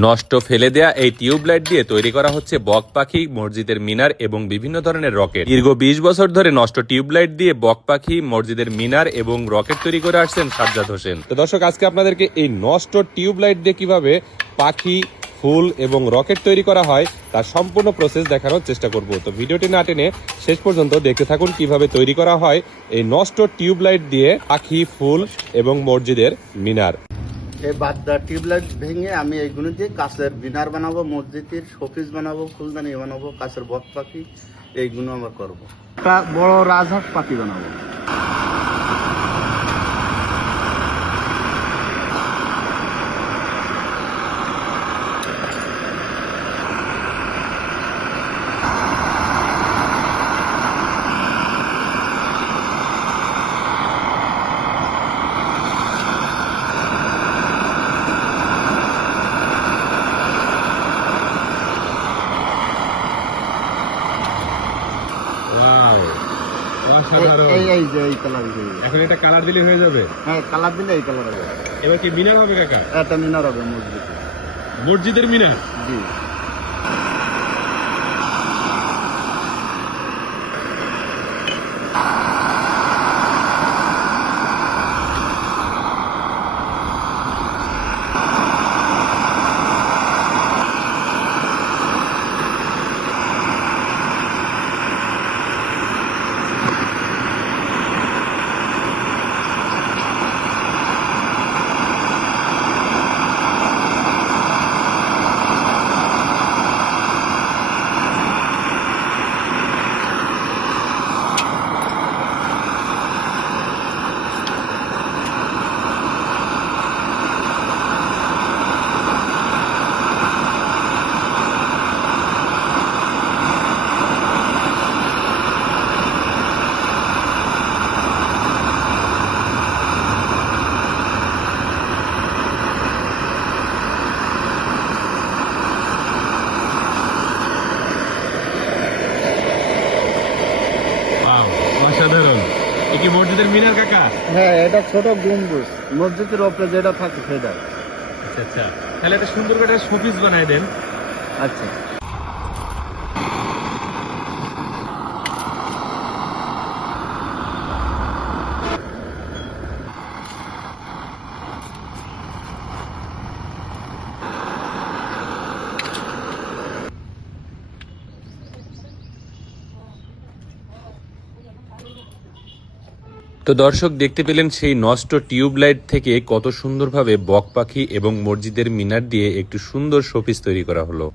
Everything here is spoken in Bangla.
নষ্ট ফেলে দেয়া এই টিউবলাইট দিয়ে তৈরি করা হচ্ছে বক পাখি, মসজিদের মিনার এবং বিভিন্ন ধরনের রকেট। দীর্ঘ 20 বছর ধরে নষ্ট টিউবলাইট দিয়ে বক পাখি, মসজিদের মিনার এবং রকেট তৈরি করে আসছেন সাজ্জাদ হোসেন। তো দর্শক, আজকে আপনাদেরকে এই নষ্ট টিউবলাইট দিয়ে কিভাবে পাখি, ফুল এবং রকেট তৈরি করা হয় তার সম্পূর্ণ প্রসেস দেখানোর চেষ্টা করব। তো ভিডিওটি না টেনে শেষ পর্যন্ত দেখতে থাকুন কিভাবে তৈরি করা হয় এই নষ্ট টিউবলাইট দিয়ে পাখি, ফুল এবং মসজিদের মিনার। এই বাদদা টিউবলাইট ভেঙে আমি এইগুলো দিয়ে কাঁচের মিনার বানাবো, মসজিদের শোপিস বানাবো, ফুলদানি বানাবো, কাঁচের বক পাখি, এইগুলো আমরা করবো। একটা বড় রাজহাঁস পাখি বানাবো। এই যে এই কালার, এখন এটা কালার দিলে হয়ে যাবে? হ্যাঁ, কালার দিলে এই কালার হবে। এবার কি মিনার হবে কাকা? এটা মিনার হবে মসজিদের মিনার। জি। অসাধারণ। এ কি মসজিদের মিনার কাকা? হ্যাঁ, এটা ছোট গম্বুজ, মসজিদের উপরে যেটা থাকে সেটা। আচ্ছা, তাহলে একটা সুন্দর করে শোপিস বানাই দেন। আচ্ছা। তো দর্শক, দেখতে পেলেন সেই নষ্ট টিউবলাইট থেকে কত সুন্দরভাবে বক পাখি এবং মসজিদের মিনার দিয়ে একটু সুন্দর শোপিস তৈরি করা হলো।